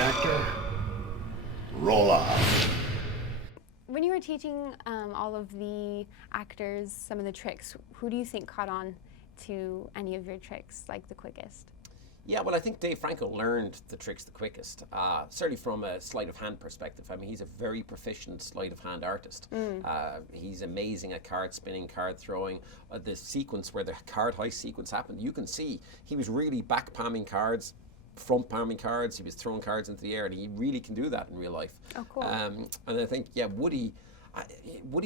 actor, roll off. When you were teaching all of the actors some of the tricks, who do you think caught on to any of your tricks like the quickest? Yeah, well, I think Dave Franco learned the tricks the quickest, certainly from a sleight of hand perspective. I mean, he's a very proficient sleight of hand artist. He's amazing at card spinning, card throwing. The sequence where the card heist sequence happened, you can see he was really back palming cards, front palming cards. He was throwing cards into the air, and he really can do that in real life. Oh, cool. And I think, yeah, Woody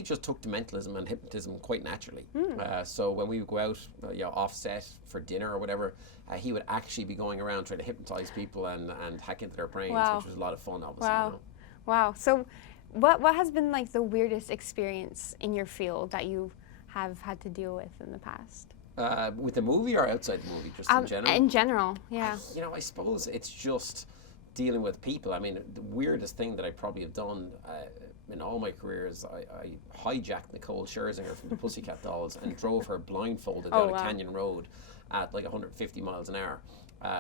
just took to mentalism and hypnotism quite naturally. So when we would go out, off set for dinner or whatever, he would actually be going around trying to hypnotize people and hack into their brains, Wow. which was a lot of fun, obviously. Wow. You know? Wow. So what has been like the weirdest experience in your field that you have had to deal with in the past? With the movie or outside the movie, just in general? In general, yeah. I suppose it's just dealing with people. I mean, the weirdest thing that I probably have done in all my careers, I hijacked Nicole Scherzinger from the Pussycat Dolls and drove her blindfolded down a canyon road at like 150 miles an hour.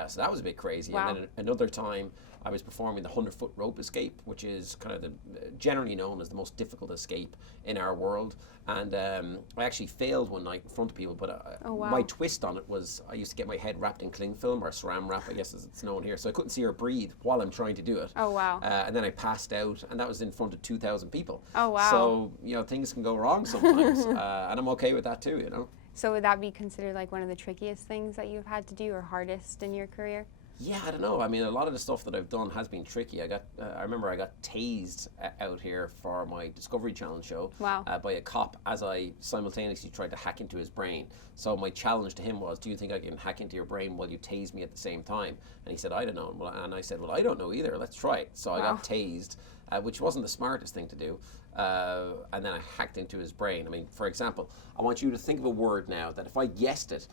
So that was a bit crazy. Wow. And then another time, I was performing the 100-foot rope escape, which is kind of generally known as the most difficult escape in our world. And I actually failed one night in front of people, but my twist on it was I used to get my head wrapped in cling film, or saran wrap, I guess as it's known here, so I couldn't see her breathe while I'm trying to do it. Oh, wow. And then I passed out, and that was in front of 2,000 people. Oh, wow. So, things can go wrong sometimes, and I'm okay with that too, So would that be considered like one of the trickiest things that you've had to do or hardest in your career? Yeah, I don't know. I mean, a lot of the stuff that I've done has been tricky. I remember I got tased out here for my Discovery Channel show. Wow. By a cop as I simultaneously tried to hack into his brain. So my challenge to him was, do you think I can hack into your brain while you tase me at the same time? And he said, I don't know. And I said, well, I don't know either. Let's try it. So I got tased, which wasn't the smartest thing to do. And then I hacked into his brain. I mean, for example, I want you to think of a word now that if I guessed it,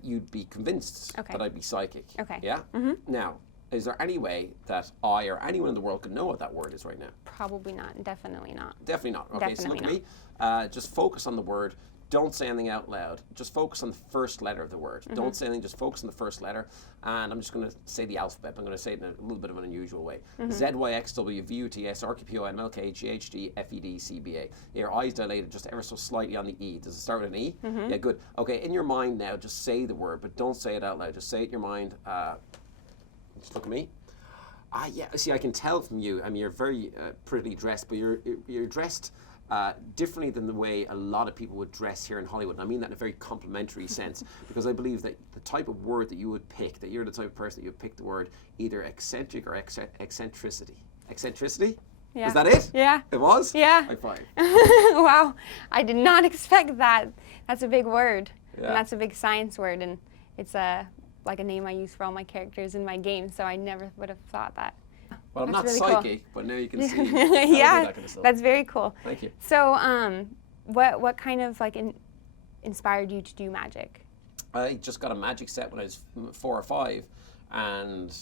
you'd be convinced that I'd be psychic. Okay. Yeah? Now, is there any way that I or anyone in the world could know what that word is right now? Probably not. Definitely not. Definitely not. Okay, so Definitely look at me. Just focus on the word. Don't say anything out loud. Just focus on the first letter of the word. Don't say anything, just focus on the first letter. And I'm just going to say the alphabet. I'm going to say it in a little bit of an unusual way. Z, Y, X, W, V, U, T, S, R, Q, P, O, N, L, K, G, H, D, F, E, D, C, B, A. Your eyes dilated just ever so slightly on the E. Does it start with an E? Yeah, good. Okay, in your mind now, just say the word, but don't say it out loud. Just say it in your mind. Just look at me. Yeah, see, I can tell from you. I mean, you're very prettily dressed, but you're dressed differently than the way a lot of people would dress here in Hollywood. And I mean that in a very complimentary sense, because I believe that the type of word that you would pick, that you're the type of person that you would pick the word either eccentric or eccentricity. Eccentricity? Yeah. Is that it? Yeah. It was? Yeah. High five. Wow. I did not expect that. That's a big word. Yeah. And that's a big science word. And it's like a name I use for all my characters in my game. So I never would have thought that. Well, I'm That's not really cool. psychic, but now you can see. how I do Yeah, that kind of stuff. that's very cool. Thank you. So, what kind of like inspired you to do magic? I just got a magic set when I was 4 or 5 and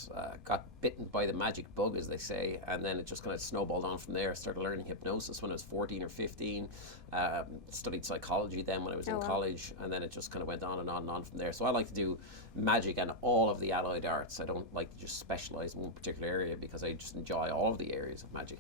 got bitten by the magic bug, as they say, and then it just kind of snowballed on from there. I started learning hypnosis when I was 14 or 15, studied psychology then when I was in college, and then it just kind of went on and on and on from there. So I like to do magic and all of the allied arts. I don't like to just specialize in one particular area because I just enjoy all of the areas of magic.